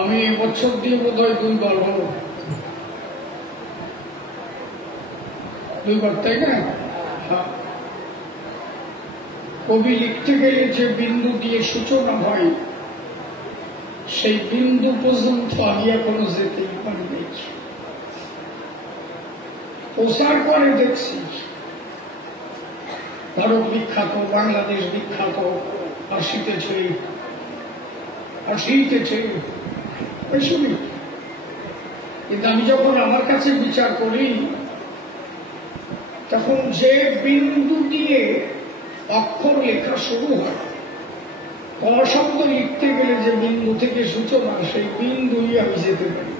আমি এবছর দিয়ে বোধহয় 2 বার হলো, 2 বার, তাই না? কবি লিখতে গেলে যে বিন্দু দিয়ে সূচনা হয়, সেই বিন্দু পর্যন্ত আমি এখনো যেতেই পারিনি। প্রচার করে দেখছি ভারত বিখ্যাত, বাংলাদেশ বিখ্যাত, আসিতেছে কিন্তু আমি যখন আমার কাছে বিচার করি, তখন যে বিন্দু দিয়ে অক্ষর লেখা শুরু হয়, ক শব্দ লিখতে গেলে যে বিন্দু থেকে সূচনা, সেই বিন্দুই আমি যেতে পারি।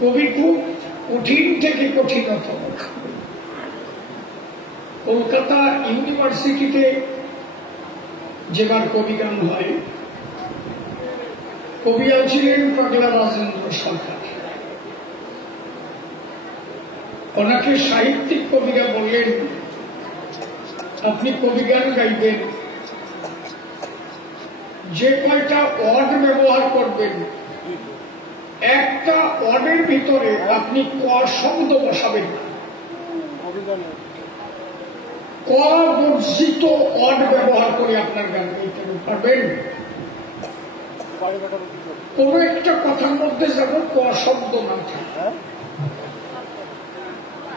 কবি খুব কঠিন থেকে কঠিনতম। কলকাতা ইউনিভার্সিটিতে যেবার কবি গান হয়, কবিরা ছিলেন পাগলা রাজেন্দ্র সরকার। ওনাকে সাহিত্যিক কবিরা বললেন, আপনি কবি গান গাইবেন, যে কয়টা ওয়ার্ড ব্যবহার করবেন, একটা ওয়ার্ডের ভিতরে আপনি ক শব্দ বসাবেন না। ক বর্জিত ওয়ার্ড ব্যবহার করে আপনার গান গাইতে পারবেন। কোন একটা কথার মধ্যে যেন ক শব্দ না থাকে।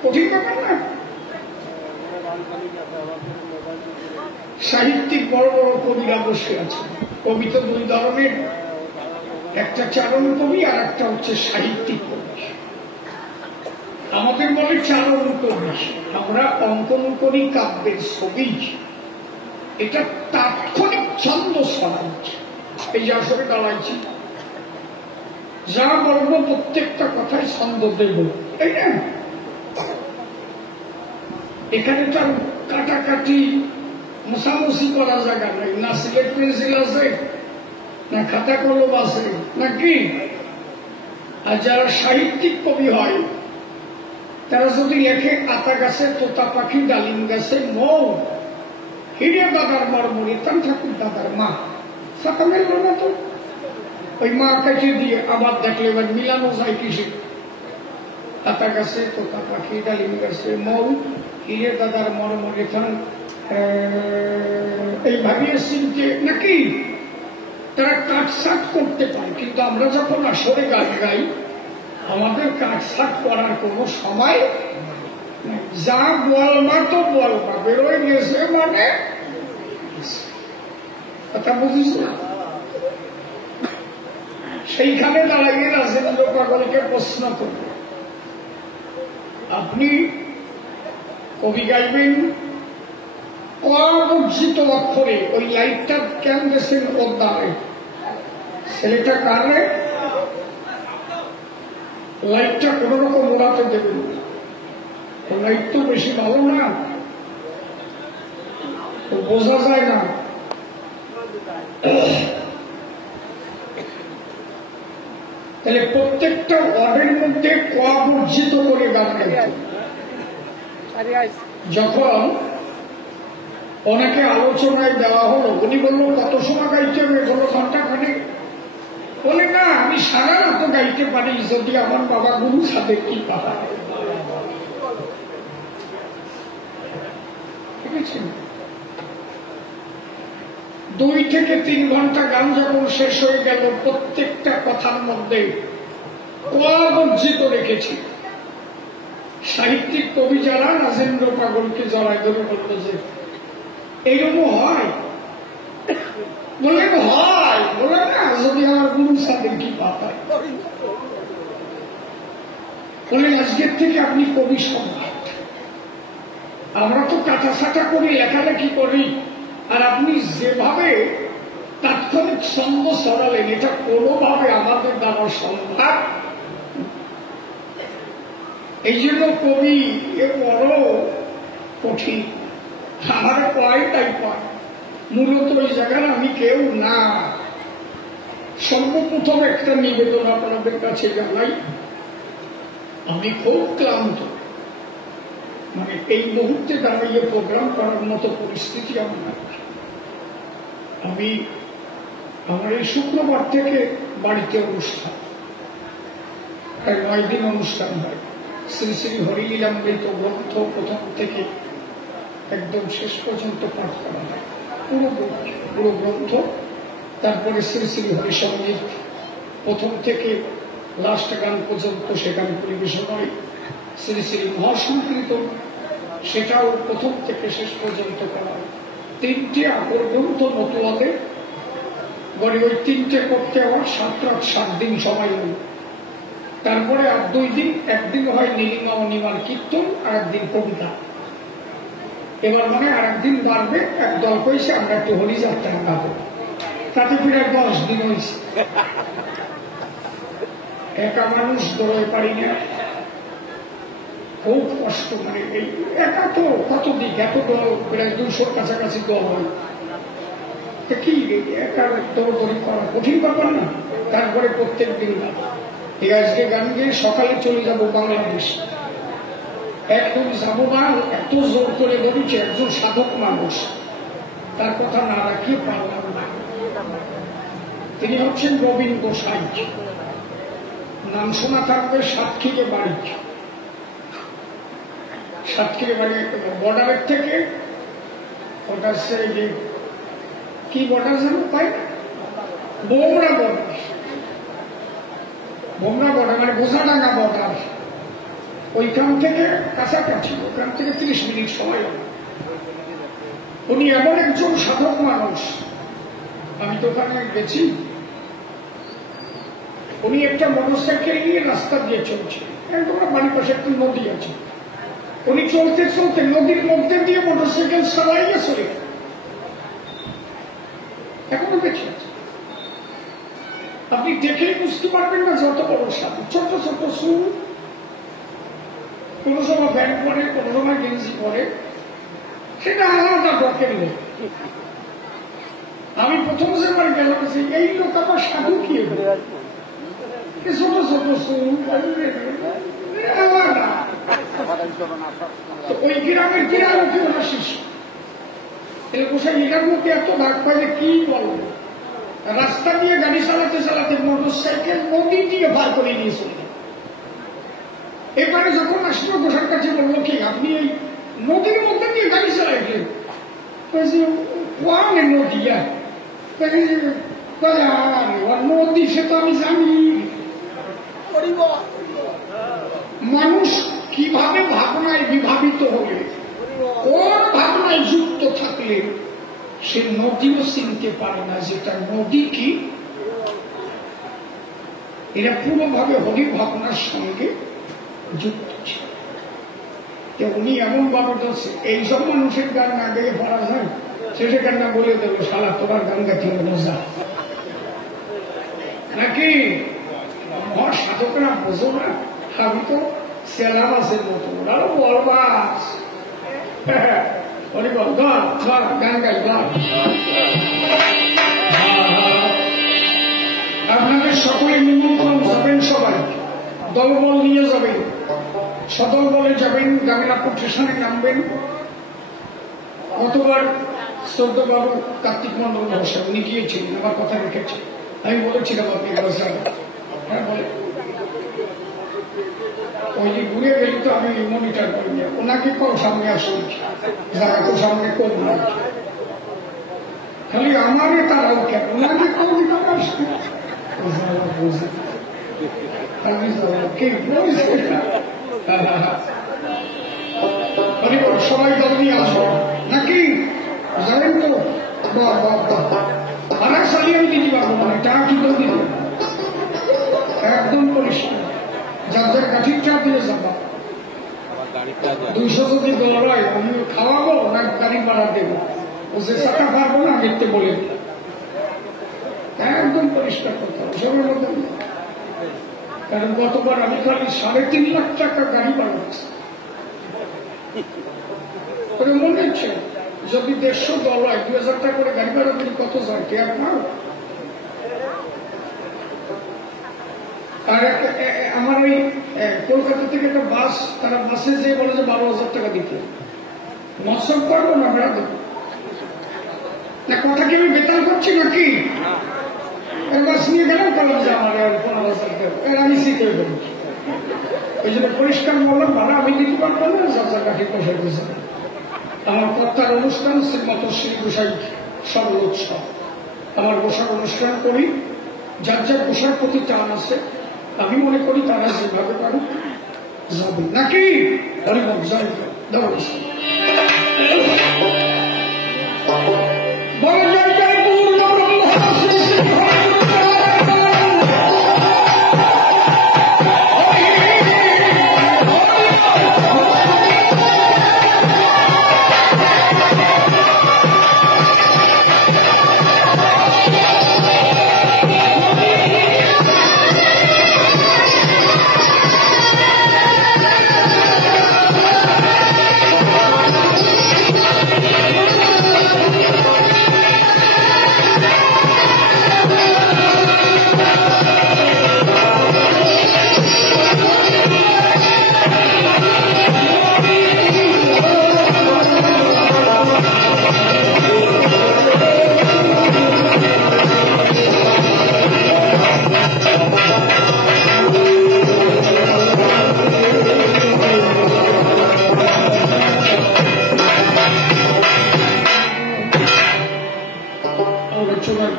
কঠিন ব্যাপার না? সাহিত্যিক বড় বড় কবিরা বসে আছে। কবি তো 2 ধরনের, একটা চারণ কবি আর একটা হচ্ছে সাহিত্যিক কবি। আমাদের বলে চারণ কবি, আমরা অঙ্কন করি কাব্যের ছবি। এটা তাৎক্ষণিক ছন্দ ছড়াচ্ছে। এই যে আসলে দাঁড়াইছি, যা বলবো প্রত্যেকটা কথায় ছন্দ দেব, তাই না? এখানে তার কাটাকাটি মশামশি করার জায়গা নেই, না সিলেট পেন্সিল আছে, না খাতা কলম আছে, নাকি? আর যারা সাহিত্যিক কবি হয়, তারা যদি লেখে আতা গাছে তোতা পাখি, ডালিম গাছে মৌ, হিরে দাদার মরমরি, তান ঠাকুর দাদার মা, সাথে মেলল না তো? ওই মা কেটে দিয়ে আবার দেখলে এবার মিলানো যায় কিসে? আতা গাছে তোতা পাখি, ডালিম গাছে মৌ, হিরে দাদার মরমরি, থান এইভাবে চিনতে, নাকি? তারা কাটছাট করতে পারে, কিন্তু আমরা যখন আসরে গান গাই, আমাদের কাটছাট করার কোন সময় নাই। যা বলবা তো বলবা, বেরোয় গেছে মানে কথা বুঝিস না? সেইখানে দাঁড়িয়ে রাজেন্দ্র পাগলকে প্রশ্ন করব, আপনি কবি গাইবেন অবর্জিত অক্ষরে, ওই লাইটটা কেন গেছেন ওর দ্বারে? ছেলেটা কারণে লাইটটা কোন রকম ওড়াতে দেবেন। লাইট তো বেশি ভালো না, বোঝা যায় না। তাহলে প্রত্যেকটা ওয়ার্ডের মধ্যে ক বর্জিত করে গান গাইতে। যখন ওনাকে আলোচনায় দেওয়া হলো, উনি বললো কত সময় গাইতে হবে? বললো ঘন্টা খানেক। বলে না, আমি সারা রাত গাইতে পারি যদি আমার বাবা গুরু সাথে কি পাওয়া। ঠিক আছে, 2 থেকে 3 ঘন্টা গান যখন শেষ হয়ে গেল, প্রত্যেকটা কথার মধ্যে অবর্জিত রেখেছি। সাহিত্যিক কবি যারা রাজেন্দ্র পাগলকে জড়ায় ধরে বলতো যে এইরকম হয়? বললেন হয়। বলে না, যদি আমার গুরুর সাথে কি পাতায়। বললেন আজকের থেকে আপনি কবি সম্রাট। আমরা তো কাটাছাটা করি, লেখালেখি করি, আর আপনি যেভাবে তাৎক্ষণিক ছন্দ সরালেন, এটা কোনোভাবে আমাদের দ্বারা সম্ভব। এই জন্য কবি এ বড় কঠিন। আমার কয় তাই পায়, মূলত ওই জায়গায় আমি কেউ না। সর্বপ্রথম একটা নিবেদন আপনাদের কাছে জানাই, আমি খুব ক্লান্ত। মানে এই মুহূর্তে দাঁড়িয়ে প্রোগ্রাম করার মতো পরিস্থিতি আমার নাই। আমি আমার এই শুক্রবার থেকে বাড়িতে অনুষ্ঠান, প্রায় 9 দিন অনুষ্ঠান হয়। শ্রী শ্রী হরিলীলামৃত গ্রন্থ প্রথম থেকে একদম শেষ পর্যন্ত পাঠ করা হয়, পুরো গ্রন্থ। তারপরে শ্রী শ্রী হরিসঙ্গীত প্রথম থেকে লাস্ট গান পর্যন্ত সেখানে পরিবেশন হয়। শ্রী শ্রী মহাসংকীর্তন সেটাও প্রথম থেকে শেষ পর্যন্ত করা হয়। 3টে আকর গ্রন্থ নতুয়াতে গড়ে, ওই 3টে করতে আমার 7 রাত 7 দিন সময় হল। তারপরে আর 2 দিন, একদিন হয় নীলিমা অনিমার কীর্তন, আর একদিন কবিতা। এবার মানে আর একদিন বাড়বে, একদল কইছে আমরা একটু হলি যাত্রা গাবো, তাতে প্রায় 10 দিন হয়েছে। একা মানুষ দৌড়ে পারি না, খুব কষ্ট। মানে এই একা তো কত দিক, এত দল, প্রায় 200 কাছাকাছি দল হয়, কি একা দৌড়দৌড়ি করা কঠিন ব্যাপার না। তারপরে প্রত্যেক দিন গান, এই আজকে গান গিয়ে সকালে চলে যাব বাংলাদেশ। একদম যাবো না, এত জোর করে বলেছে একজন সাধক মানুষ, তার কথা না রাখিয়ে পারলাম না। তিনি হচ্ছেন রবীন গোসাই, নাম শোনা থাকবে। সাতক্ষীরে বাড়ি, সাতক্ষীরে বাড়ি বর্ডারের থেকে, ওটা হচ্ছে কি বর্ডার যেন পাই, বোমরা বর্ডার, বোমরা বর্ডার মানে বোঝাডাঙ্গা বর্ডার, ওইখান থেকে কাছাকাছি, ওখান থেকে 30 মিনিট সময় লাগে। উনি এমন একজন সাধক মানুষ, আমি তো ওখানে গেছি। উনি একটা মোটরসাইকেল নিয়ে রাস্তা দিয়ে চলছে, একদম বাড়ির পাশে একটা নদী আছে। উনি চলতে চলতে নদীর মধ্যে দিয়ে মোটরসাইকেল চালাইয়া চলে গেল, এখনো বেঁচে আছে। আপনি দেখেই বুঝতে পারবেন না যত বড় সাধু। ছোট ছোট চুল, কোন সময় প্যান্ট পরে, কোন সময় গেঞ্জি পরে, সেটা আলাদা ডকের লোক। আমি প্রথম যেবার গেলাম, এই লোক আবার সাধু কি ছোট ছোট চুল, ওই গ্রামের গ্রামকে ওরা শিশু এটার মধ্যে এত ভাগ পাইলে কি বলবো। রাস্তা দিয়ে গাড়ি চালাতে চালাতে মোটরসাইকেল নদী দিয়ে ভার করে নিয়েছিল। এবারে যখন আসলো গোসার কাছে বললো কি আপনি এই নদীর মধ্যে দিয়ে গাড়ি চালাইলেন, নদী নদী সে তো আমি জানি। মানুষ কিভাবে ভাবনায় বিভাবিত হলে, ওর ভাবনায় যুক্ত থাকলে সে নদীও চিনতে পারে না যেটা নদী কি। এরা পুরোভাবে হরি ভাবনার সঙ্গে যুক্ত ছিল। উনি এমন ভাবে ধরছে, এইসব মানুষের গান না গেয়ে পড়া যায়, শেষে গান না বলে দেবো শালা তোমার গান গাইতে বোঝা নাকি। আমার সাধকরা বোঝো না, আমি তো সেলাবাসের মতো, ওরাও বলবাস। গান গাই গান। আপনাদের সকলে নিমন্ত্রণ, যাবেন সবাই, দলবল নিয়ে যাবেন, সদল বলে যাবেন, গাঙ্গনাপুর স্টেশনে নামবেন। গতবার শ্রদ্ধবাবু কার্তিক মন্ডল মহাশয় উনি গিয়েছিলেন, আমার কথা রেখেছে। আমি বলেছিলাম আপনি হ্যাঁ বলে, ওই যে ঘুরে গেলি তো আমি মনিটর করি না, ওনাকে কম সামনে আসুন, যারা তো সামনে করব না, খালি আমারে তারাও কেন, ওনাকে কবিতা আসবে সবাই দল নিয়ে আসো নাকি যাবেন তো। আর এক সালি আমি দিতে পারবো না, টাকা কি করে দিতে একদম পরিষ্কার, যার যার কাঠির চাপ দিয়ে যাবা। 200 যদি ডলার হয় আমি খাওয়াবো না গাড়ি ভাড়া দেবো, ও যে টাকা পারবো না মিথ্যে বলে একদম পরিষ্কার করতে হবে সবের মধ্যে। কারণ গতবার আমি খালি 3.5 লাখ টাকা গাড়ি ভাড়া দিচ্ছি। মনে হচ্ছে যদি 150 দল হয় 2000 টাকা করে গাড়ি ভাড়া দিলে কত যায় কে আপনার। আর আমার ওই কলকাতা থেকে একটা বাস, তারা বাসে যেয়ে বলে যে 12,000 টাকা দিতে, মৎসব করবো না বেড়া দেবো না, কথা কি আমি বেতন করছি নাকি? বাস নিয়ে গেলাম, কালাম যে আমার 15,000 টাকা, আমি শিখে দেবো। ওই জন্য পরিষ্কার বললাম, ভাড়া আমি দিতে পারবো না, চাচা কাঠি পয়সা দিয়েছে। আমার কর্তার অনুষ্ঠান শ্রীমত শ্রী গোসাই সর্বোৎসব, আমার বসার অনুষ্ঠান করি, যার যার বসার প্রতি টান আছে, আমি মনে করি তারা যেভাবে পারে যাবে নাকি। হরিবল জয় বড় জয় জয় পূর্ণ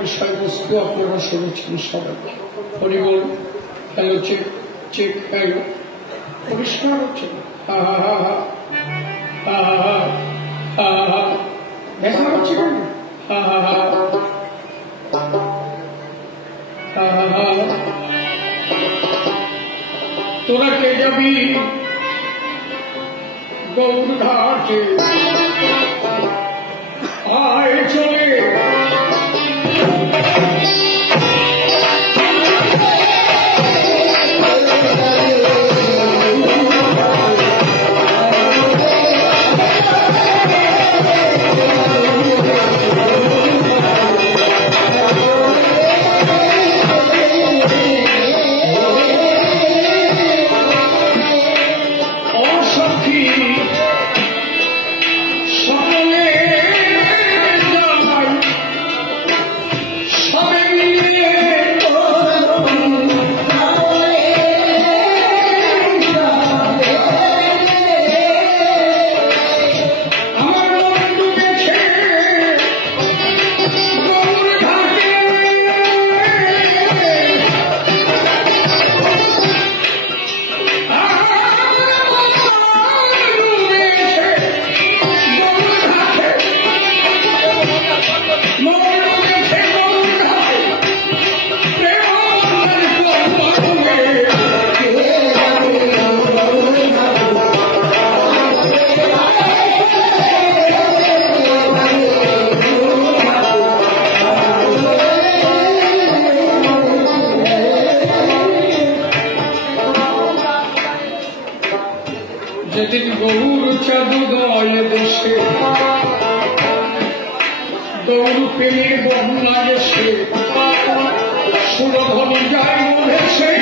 বিষয়বস্তু আপনারা শুনেছেন সবাই। হরিবল, হ্যালো চেক চেক, হ্যালো পরিষ্কার হচ্ছে না, দেখা হচ্ছে না, তোরা কে যাবি গৌরঘাটে, আয় চলে যেদিন গৌর চাঁদোদয় দেশে গৌর প্রেমের বন্যা এসে সুরধন যায় ভেসে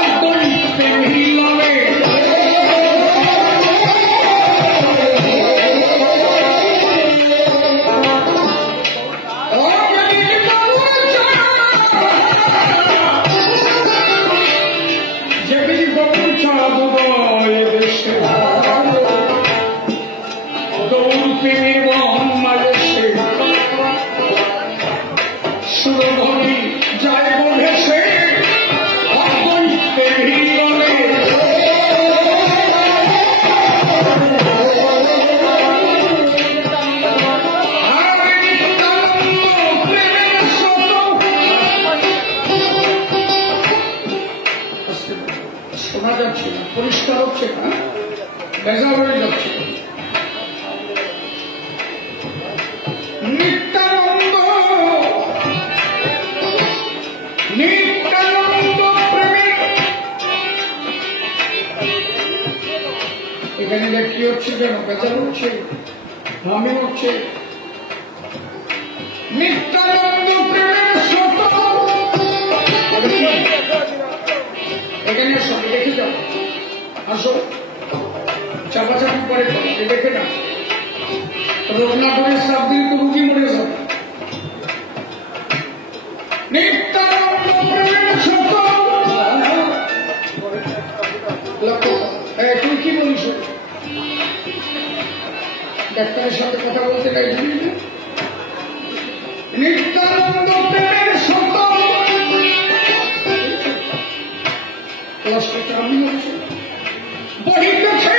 অদ্বৈতে মিলনে যেদিন গৌর চাঁদোদয় দেশে গৌর প্রেমের বন্যা এসে সুরধনী যায় ভেসে অদ্বৈতে মিলনে শোনা যাচ্ছে না, পরিষ্কার হচ্ছে না, ভেজা হয়ে যাচ্ছে। নিত্যানন্দ নিত্যানন্দ প্রেমিক, এখানে কি হচ্ছে যেন বেচার হচ্ছে, হামি হচ্ছে। নিত্যানন্দ প্রেমের স্রোত এখানে আসো, দেখে যাও, আসো, চাপাচাপি করে দেখে না, রোগ না করে সাপ দিন তো রুগী মরে যাবে। তুই কি বলিস? ডাক্তারের সাথে কথা বলতে চাই, নিত্যানন্দ প্রেমের সত্য আমি বহিতেছে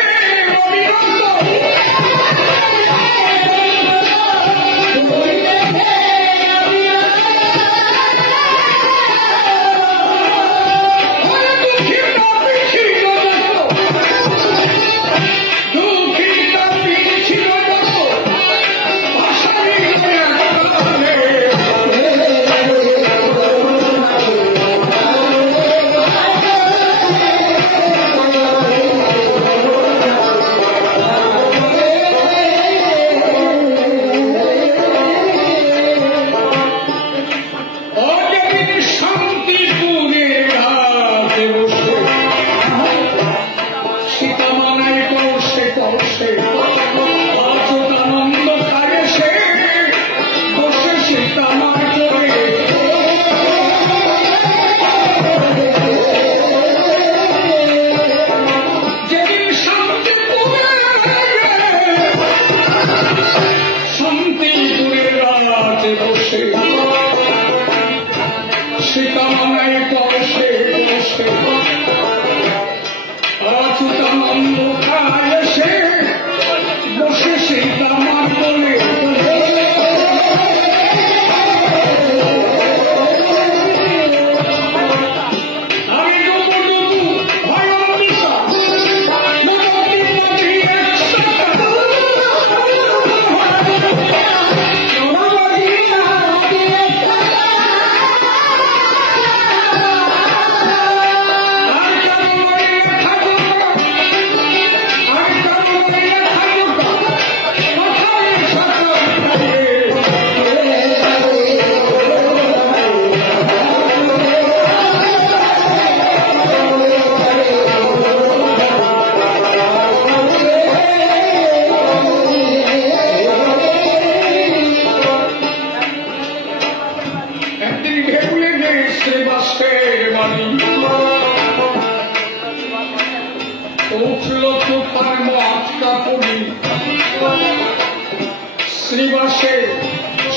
শ্রীবাসে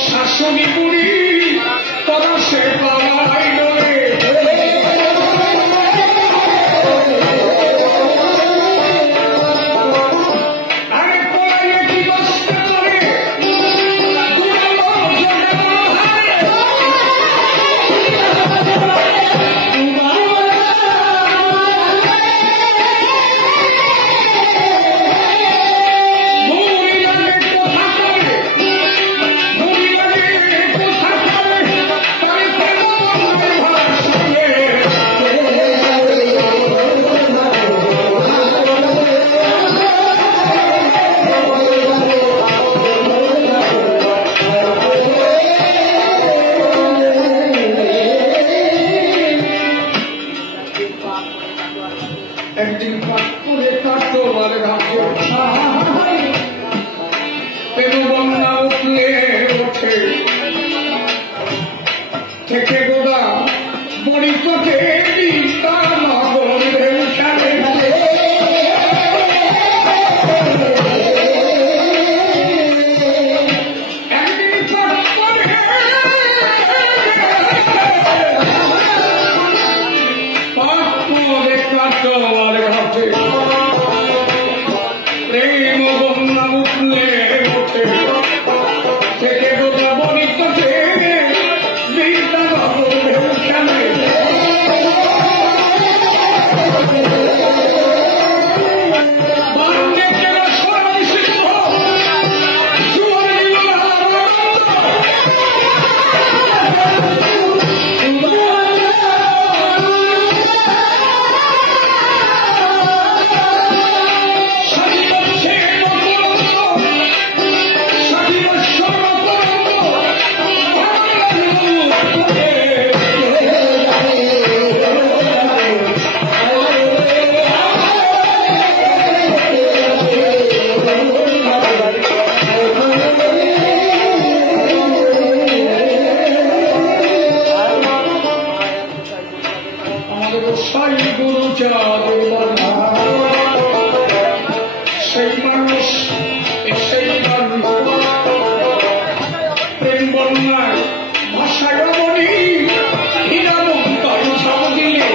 শাশুড়ি বুড়ি তরা সে পালাই ডরে মানুষ সেই প্রেম বন্যায় ভাষায় রমণী হীরামন্তর সব দিলে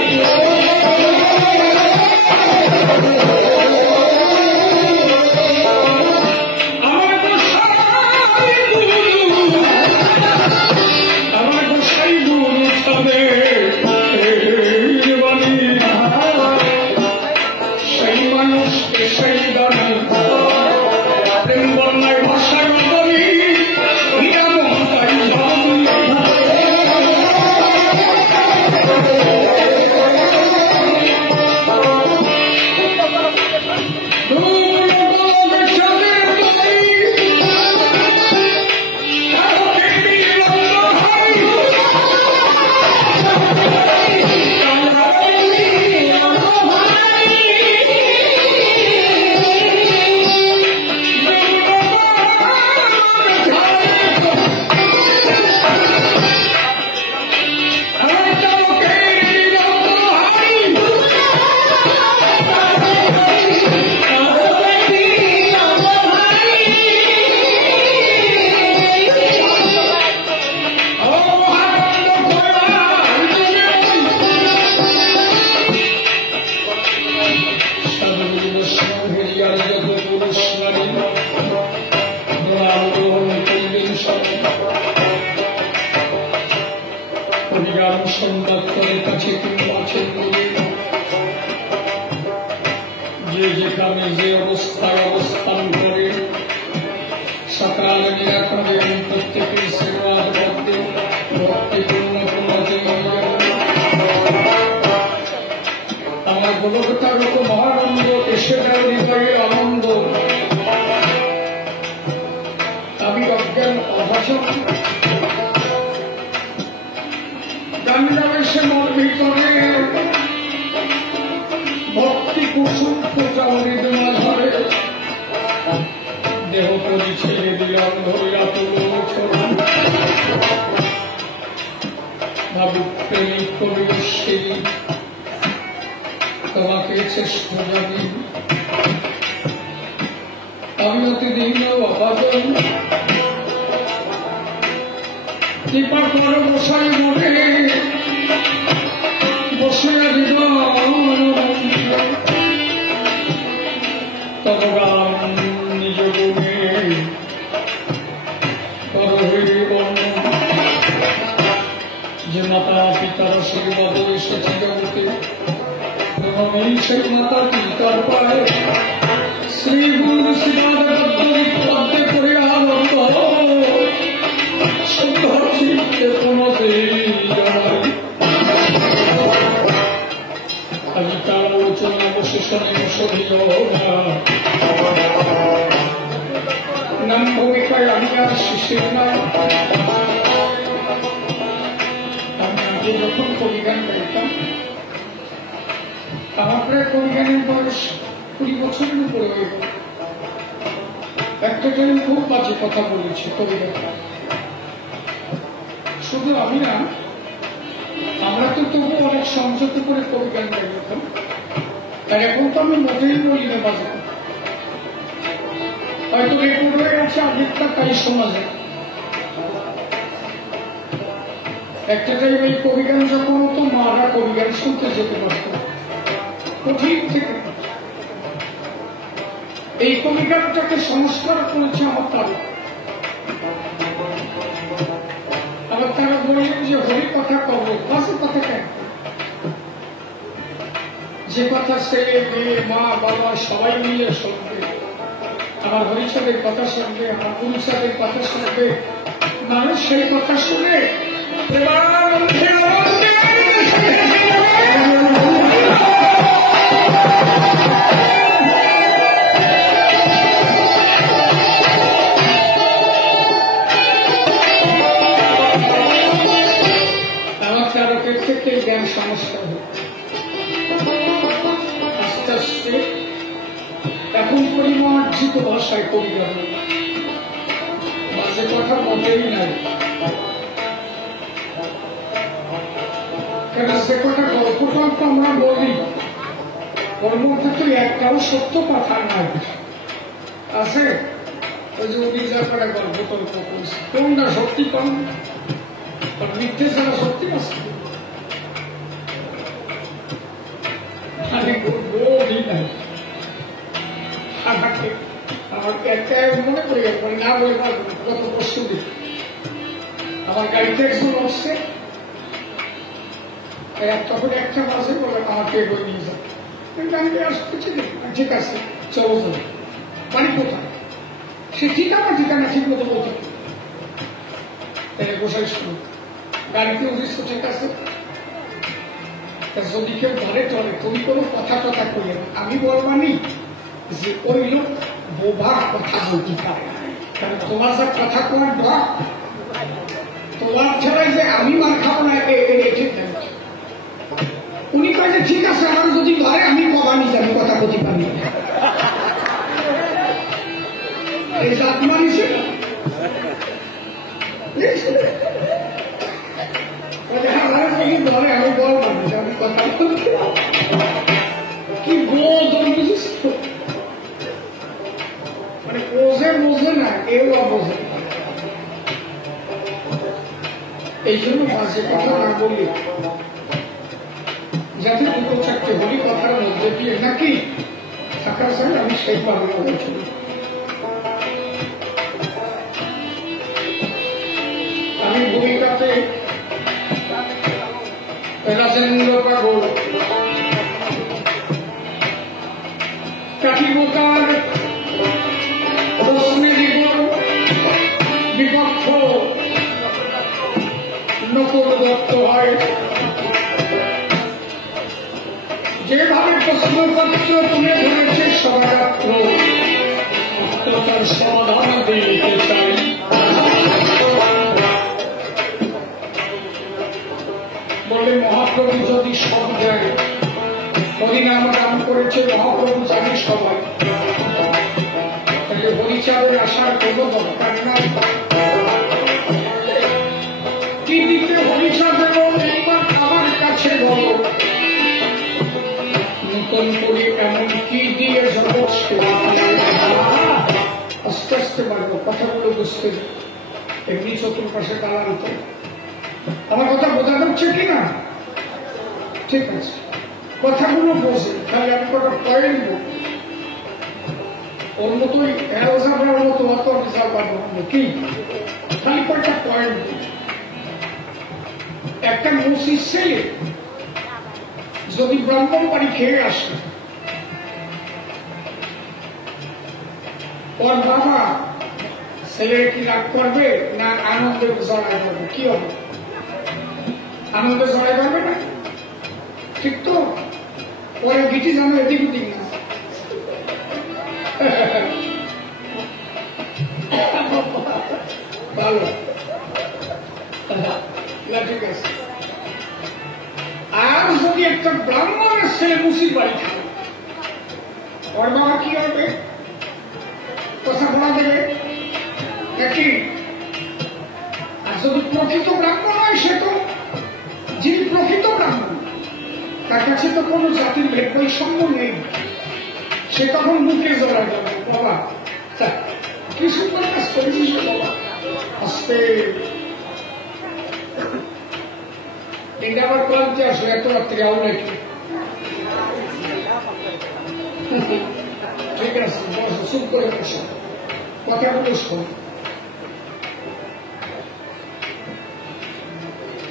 সংবাদের কাছে তিনি আছেন যে যেখানে যে অবস্থায় অবস্থান করে সকাল নিরাপদে আমি প্রত্যেকের সেবার মধ্যে ভক্তিপূর্ণ আমার গোলকতার মতো মহানন্দ এসে গেল হৃদয়ে আনন্দ আমি অজ্ঞান অভাষণ সে মন ভিতরে ভক্তি কুসুম পূজা হৃদয় ধরে দেহ করি ছেড়ে দিলাম ধরিয়া ভাবুক প্রেমিক করিল সেই তোমাকে চেষ্টা জানি আমি অতি দিন অভাজন কৃপা কর মশাই মনে বসে তবরাম নিজ গুণে যে মাতা পিতার আশীর্বাদ এসেছে জগতে সেই মাতা পিতার পায় শ্রী গুরু শ্রীনাথ পদ্মে করে আনন্দ শুদ্ধ চিত্তে তোমাতে আমি তার আলোচনা অবশেষণে সহিল নাম ভূমিকায় আমি আর শিশির না আমি আগে যখন কবিগান গাইতাম আমার প্রায় কবিগানের বয়স 20 বছরের উপরে হয়ে গেল একটা টাইম খুব বাজে কথা বলেছি কবিগান শুধু আমি না আমরা তো তবু অনেক সংযত করে কবিগান গাইতাম আর এখন তো আমি মোটেই বলি না বাজে হয়তো রেকর্ড হয়ে গেছে আগেরটা তাই শোনা যায় একটা টাইম এই কবিগান যখন হতো মারা কবিগান শুনতে যেতে পারত কঠিন থেকে এই কবিগানটাকে সংস্কার করেছে আমার তারা আবার তারা বললেন যে হরি কথা করবো বাসে কথা কেন যে কথা ছেলে মেয়ে মা বাবা সবাই মিলে শুনবে আমার হরিচাঁদের কথা শুনবে আমার গুরুচাঁদের কথা শুনবে মানুষ সেই কথা শুনে আমার চারকের থেকে জ্ঞান সংস্কার আস্তে আস্তে এখন পরিমার্জিত ভাষায় কবিতা মাঝে কথা মোটেই নাই কেন সে কথা গল্প টল্প আমরা বলি ওর মধ্যে তো একটাও সত্য কথা নাই আছে ওই যে উনি যা করে গল্প তল্প করছে কোনটা সত্যি কম মিথ্যে ছাড়া সত্যি আছে আমাকে একটা মনে করে না বলে কত প্রশ্ন দিই আমার গাড়িতে একজন আসছে তখন একটা মাসে বলে আমাকে বই নিয়ে যাবে আমি আসতেছি ঠিক আছে চলো চলো বাড়ি কোথায় সে ঠিকানা ঠিক মতো বলতে বসাই শুরু গাড়িতে উঠিস ঠিক আছে যদি কেউ ধরে চলে তুমি কোনো কথা টথা করি আমি বলবানি যে ওই লোক বোবার কথা বলতে পারে কারণ তোমার যা কথা তোমার ডর তোমার ছাড়াই যে আমি মার খাবো না ঠিক না উনি কয় যে ঠিক আছে আমার যদি ধরে আমি কবানি যাবি কথা বলতে পারি এই জাত মানিছে ধরে আমি বলবো আমি কথা বলতে কি বুঝিস মানে বোঝে না কেউ বোঝে এই জন্য মাঝে কথা না বললে যাতে দুটো চারটে বলি কথার মধ্যে দিয়ে নাকি থাকার চাই আমি সেই পাবো বলছিল আমি ভূমিকাতে রাজেন্দ্র পাগল কাঠি বোকার বিপক্ষ নকল দত্ত হয় যেভাবে প্রশ্নপত্র তুলে ধরেছে সমাজত্র তার সমাধান দিতে চাই বলে মহাপ্রভু যদি সব দেয় হরিনাম নাম করেছে মহাপ্রভু জানি সবাই তাহলে হরিচাঁদের আসার কোন দরকার নাই কি দিতে হরিচাঁদের আমার কাছে বলো নতুন করে এমন কি দিয়ে জগৎ আস্তে আস্তে বাড়বো কথাগুলো বুঝতে এমনি চতুর্পাশে দাঁড়ানো তো আমার কথা বোঝা যাচ্ছে কিনা ঠিক আছে কথাগুলো বোঝে তাহলে আমি কটা পয়েন্ট ওর মতোই অ্যালজাবরার মতো অত রিজার্ভ পারবো কি খালি কয়েকটা পয়েন্ট একটা মসজিদ ছেলে যদি ব্রাহ্মণ বাড়ি খেয়ে আসে ওর বাবা ছেলে কি রাগ করবে না আনন্দে জড়ায় করবে কি হবে আনন্দে জড়ায় করবে না ঠিক তো ওরা গিটি জানো এদিক ওদিক না ভালো ঠিক আছে আর যদি একটা ব্রাহ্মণের ছেলে মুসির বাড়ি খাবে ওর বাবা কি হবে কথা বলা দেবে নাকি আর যদি প্রকৃত ব্রাহ্মণ হয় সে তো যিনি প্রকৃত ব্রাহ্মণ তার কাছে তো কোনো জাতির ভেদ বৈষম্য নেই সে তখন মুখে জড়ায় যাবে বাবা কি সুন্দর কাজ করেছিস বাবা আস্তে এটা আবার ক্লান্তি আসলে এত রাত্রে আও নাকি ঠিক আছে বসো চুপ করে বসো কথা বলে শোন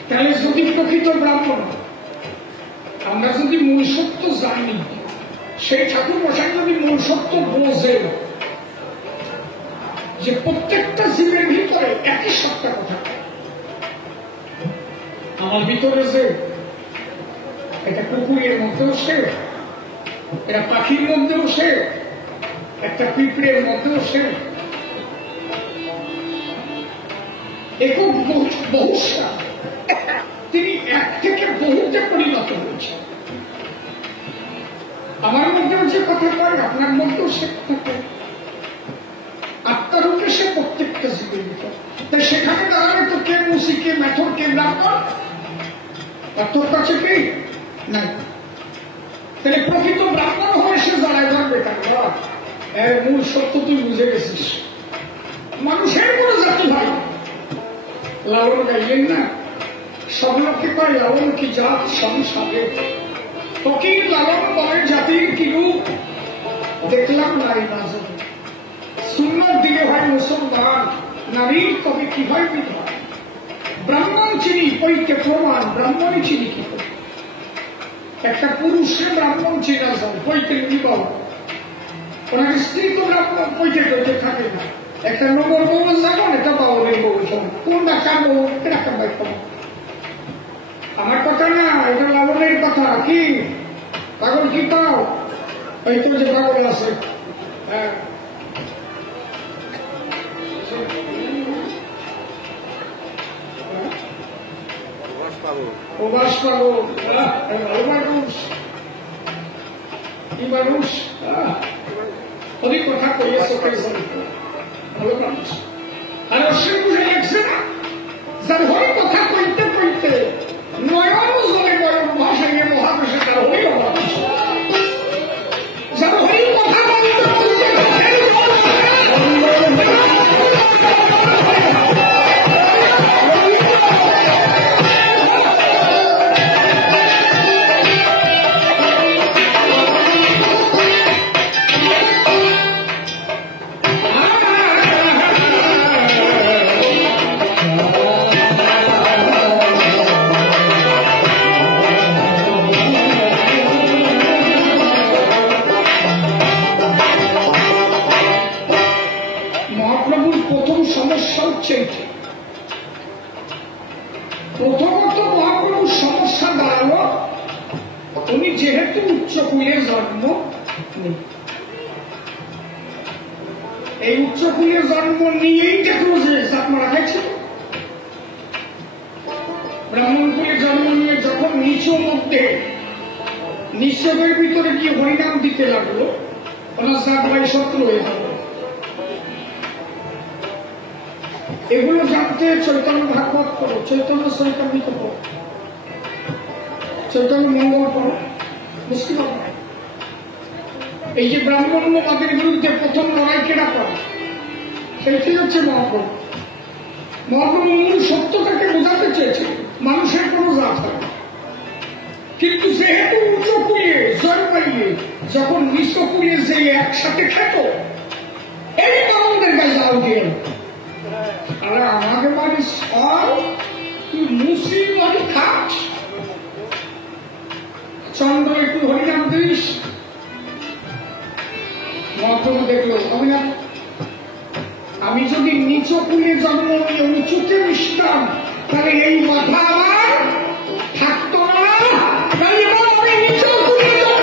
তাহলে যদি প্রকৃত ব্রাহ্মণ আমরা যদি মূল সত্য জানি সেই ঠাকুর মশাই যদি মূল সত্য বোঝে যে প্রত্যেকটা জীবের ভিতরে একই সত্তা কথা আমার ভিতরে যে এটা কুকুরের মধ্যেও সে এটা পাখির মধ্যেও সে একটা পিঁপড়ের মধ্যেও সে একক বহুষা তিনি এক থেকে বহুতে পরিণত হয়েছেন আমার মধ্যেও যে কথা কয় আপনার মধ্যেও সে কথা কয় আত্মার উদ্দেশ্যে প্রত্যেকটা জীবের ভিতর তাই সেখানে দাঁড়ালে তো কে মুসি কে মেথর কে ব্রাহ্মণ তোর কাছে কি নাই তাহলে প্রকৃত ব্রাহ্মণ হয়ে সে জড়ায় ধরবে তার বাবা এর মূল সত্য তুই বুঝে গেছিস। মানুষের কোনো জাতি ভাই লালন গাইলেন না, সব লোককে কয় লালন কি জাত সংসারে, ফকির লালন বলে জাতির কি রূপ, দেখলাম নারী মাঝে সুন্নার দিকে হয় মুসলমান, নারীর কবি কি হয় বিধান, ব্রাহ্মণ চিনি পৈতে প্রমাণ, ব্রাহ্মণই চিনি কি করে, একটা পুরুষে ব্রাহ্মণ চেনা যায় পৈতে বিবাহ, ওনার স্ত্রী তো ব্রাহ্মণ পৈতে পৈতে থাকে না, একটা নগর বউ যেমন একটা বাউলের বউ যেমন, কোনটা কার বউ এটা বাইক আমার কথা না, এটা লালনের কথা। কি পাগল কি পাও, ওই তো যে পাগল আছে প্রবাস পাগল, ভালো মানুষ, কি মানুষ অনেক কথা কইয়াছে, ভালো মানুষ। আর অশ্বিন বুঝে লাগছে না, যার হয়ে কথা কইতে কইতে নয়ন জলে গরম ভাষায় মহাদেশে তার হয়ে মানুষ, যার হয়ে কথা বলতে বলতে প্রথমত মহাপ্রভুর সমস্যা দাঁড়ালো উনি যেহেতু উচ্চকুলের জন্ম, এই উচ্চকুলের জন্ম নিয়েই দেখলো যে জাত মারা গেছিল, ব্রাহ্মণ কুলের জন্ম নিয়ে যখন নিচু মধ্যে নিঃসবের ভিতরে গিয়ে হরিনাম দিতে লাগলো, ওনার জাত ভাই শত্রু হয়ে গেল। এগুলো জানতে চৈতন্য ভাগবত করো, চৈতন্য চৈতন্যিত করো, চৈতন্য মঙ্গল করো, মুসলিম। এই যে ব্রাহ্মণ্যবাদের বিরুদ্ধে প্রথম লড়াই কেনা করে, সেইটাই হচ্ছে মহাপ্রভু। মহাপ্রভু মূল সত্যটাকে বোঝাতে চেয়েছে, মানুষের কোনো জাত হয়, কিন্তু যেহেতু উচ্চ কুলিয়ে জন্মাইয়ে যখন নিঃস্ব কুলিয়ে যে একসাথে খেত, এই বাবুদের গায়ে জাল দিয়ে আরে আমাকে বাড়ি সব তুই মুসলিম বাড়ি খাস, চন্দ্র একটু হরিনাম দিস। মহাপ্রভু দেখলো আমি যদি নিচু কুলে জন্ম নিয়ে উঁচুতে মিশতাম তাহলে এই কথা আমার থাকতো না, তাহলে আমি নিচু কুলে জন্ম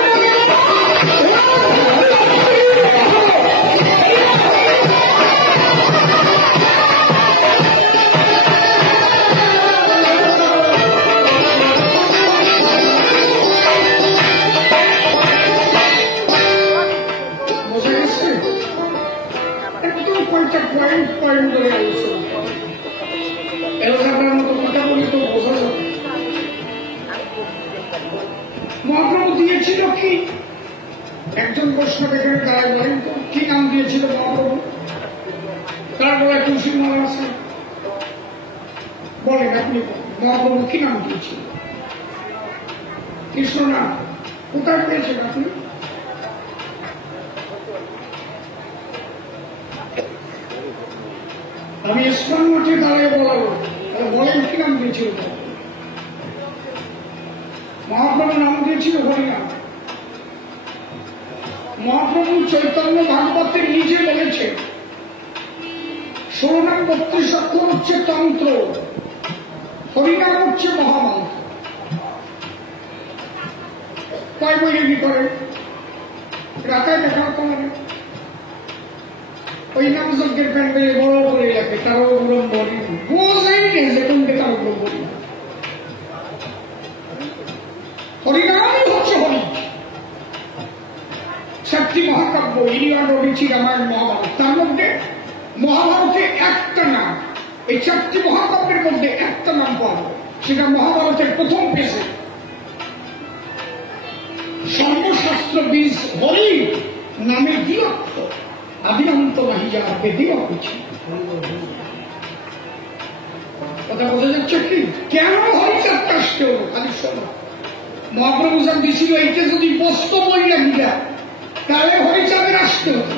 মহাপ্রভু দিয়েছিল কি? একজন বৈষ্ণবের গায়ে বলেন তো কি নাম দিয়েছিল মহাপ্রভু? তার বলে তুলসী মালা আছে, বলেন আপনি মহাপ্রভু কি নাম দিয়েছিল? কৃষ্ণ নাম। কোথায় পেয়েছেন আপনি? আমি ইসলাম মাঠে দাঁড়িয়ে বলাবো, বলেন কি নাম দিয়েছিল? মহাপ্রভু নাম দিয়েছিল হরিনাম। মহাপ্রভু চৈতন্য ভাগবতে নিজে বলেছে 16 নাম 32 অক্ষর হচ্ছে তন্ত্র, হরিনাম হচ্ছে মহামন্ত্র। তাই বই কি করে রাতে দেখা তোমার ওই নাম যজ্ঞের প্যান্ডেলে বড় করে রাখে, তারা ওগুলো বলি বোঝাই নেই যে কোনকে তার ওগুলো বলি। হরিনামই হচ্ছে হরি। সাতটি মহাকাব্য ইলিয়াড, অদিতি, রামায়ণ, মহাভারত, তার মধ্যে মহাভারতে একটা নাম, এই 4টি মহাকাব্যের মধ্যে একটা নাম পাওয়া যায়, সেটা মহাভারতের প্রথম পেজে। সর্বশাস্ত্র বীজ হরি নামে কি অর্থ? অন্ত নাহি যার বেদিও কিছু। কথা বোঝা যাচ্ছে কি? কেন হরিচাঁদ কাশতে হলো? খালি শোনো, মহাপ্রভু যা দিছিল এইটা যদি বস্ত বই লাগিয়া তাহলে হরিচাঁদের আসতে হতো।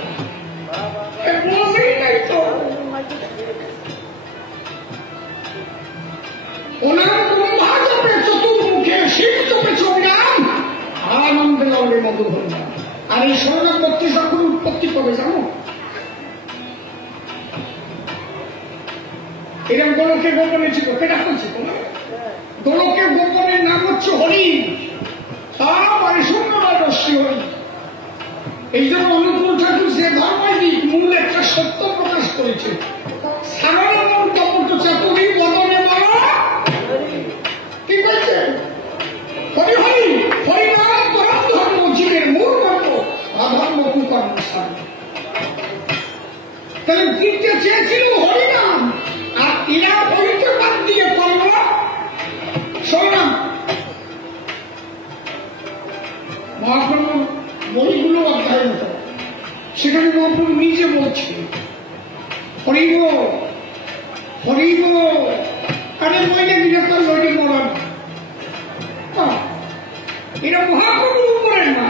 বোঝেই নাই তো। ওনার ব্রহ্মা জপে চতুর্মুখে, শিব জপে ছবিরাম, আনন্দে লড়ে মধু হরিনাম। আর এই শরণাম 32 অক্ষর উৎপত্তি কবে জানো? এরকম গোলকে গোপনে ছিল, কেটা করছে তোমার? গোলকে গোপনের নাম হচ্ছে হরি, তারপরে শূন্যবাদর্শী হরি। এই জন্য অনুকূল ঠাকুর যে ধর্মই দিক মূল একটা সত্য প্রকাশ করেছে। সাধারণ তপত চাতুরী বদনে বলা কি বলছে? হরি হরি হরিনাম পরম ধর্ম, জীবের মূল কর্ম, অধর্ম কুকর্ম সাধন। তাহলে দিতে চেয়েছিল হরিনাম, আর এরা হরিকে বাদ দিয়ে করল শরণাম। মহাপ্রভুর বইগুলো অধ্যায়ন করো, সেখানে মহাপ্রভু নিজে বলছে হরিব হরিব। আরে বইটা বিরক্ত বইটি মরণ, এটা মহাপ্রভুর উপরে না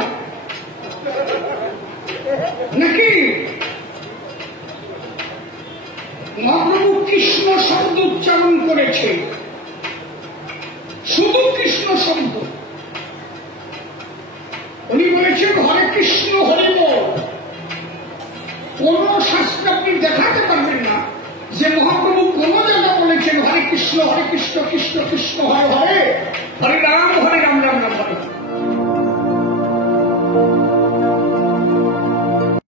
নাকি? মহাপ্রভু কৃষ্ণ শব্দ উচ্চারণ করেছে, শুধু কৃষ্ণ শব্দ। উনি বলেছেন হরে কৃষ্ণ হরিব। কোন শাস্ত্র আপনি দেখাতে পারবেন না যে মহাপ্রভু কোন জায়গা বলেছেন হরে কৃষ্ণ কৃষ্ণ কৃষ্ণ হরে হরে, হরে রাম হরে